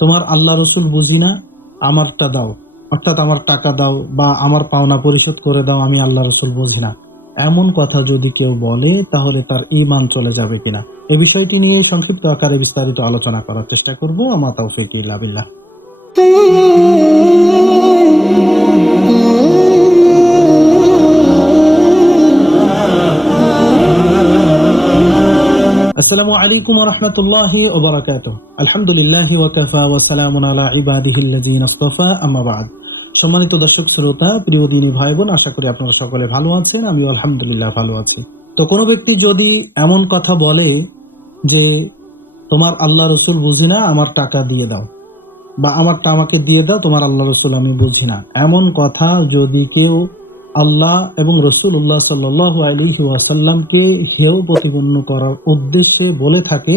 তোমার আল্লাহ রসুল বুঝি না, আমারটা দাও, অর্থাৎ আমার টাকা দাও বা আমার পাওনা পরিশোধ করে দাও, আমি আল্লাহ রসুল বুঝি না, এমন কথা যদি কেউ বলে তাহলে তার ঈমান চলে যাবে কিনা, এই বিষয়টি নিয়ে সংক্ষিপ্ত আকারে বিস্তারিত আলোচনা করার চেষ্টা করব। আমা তাওফীক ইল্লা বিল্লাহ। আসসালামু আলাইকুম ওয়া রাহমাতুল্লাহি ওয়া বারাকাতুহু। আলহামদুলিল্লাহি ওয়া কাফা ওয়া সালামুন আলা ইবাদিহিল্লাযিনা ইসতাফা, আম্মা বা'দ। সম্মানিত দর্শক শ্রোতা, প্রিয় দিনী ভাই বোন, আশা করি আপনারা সকলে ভালো আছেন, আমিও আলহামদুলিল্লাহ ভালো আছি। তো কোনো ব্যক্তি যদি এমন কথা বলে যে তোমার আল্লাহ রসুল বুঝি না, আমার টাকা দিয়ে দাও, বা আমারটা আমাকে দিয়ে দাও, তোমার আল্লাহ রসুল আমি বুঝি না, এমন কথা যদি কেউ আল্লাহ এবং রসুল্লাহ সাল্লাল্লাহু আলাইহি ওয়াসাল্লামকে হেয় প্রতিপন্ন করার উদ্দেশ্যে বলে থাকে,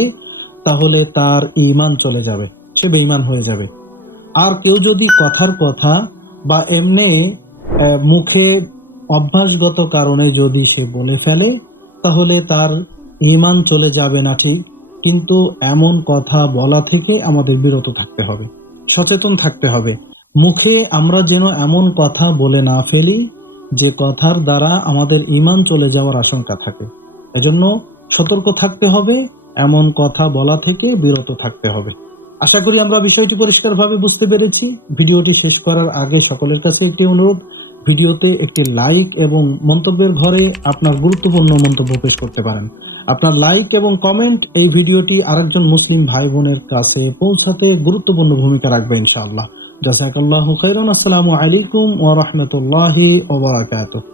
তাহলে তার ঈমান চলে যাবে, সে বেঈমান হয়ে যাবে। আর কেউ যদি কথার কথা বা এমনি মুখে অভ্যাসগত কারণে যদি সে বলে ফেলে, তাহলে তার ঈমান চলে যাবে না ঠিক, কিন্তু এমন কথা বলা থেকে আমাদের বিরত থাকতে হবে, সচেতন থাকতে হবে। মুখে আমরা যেন এমন কথা বলে না ফেলি যে কথার দ্বারা আমাদের ঈমান চলে যাওয়ার আশঙ্কা থাকে। এজন্য সতর্ক থাকতে হবে, এমন কথা বলা থেকে বিরত থাকতে হবে। আশা করি আমরা বিষয়টি পরিষ্কারভাবে বুঝতে পেরেছি। ভিডিওটি শেষ করার আগে সকলের কাছে একটি অনুরোধ, ভিডিওতে একটি লাইক এবং মন্তব্যের ঘরে আপনার গুরুত্বপূর্ণ মন্তব্য পেশ করতে পারেন। আপনার লাইক এবং কমেন্ট এই ভিডিওটি আরেকজন মুসলিম ভাই বোনের কাছে পৌঁছাতে গুরুত্বপূর্ণ ভূমিকা রাখবে ইনশাআল্লাহ। জাযাকাল্লাহু খাইরান। আসসালামু আলাইকুম ওয়া রাহমাতুল্লাহি ওয়া বারাকাতুহু।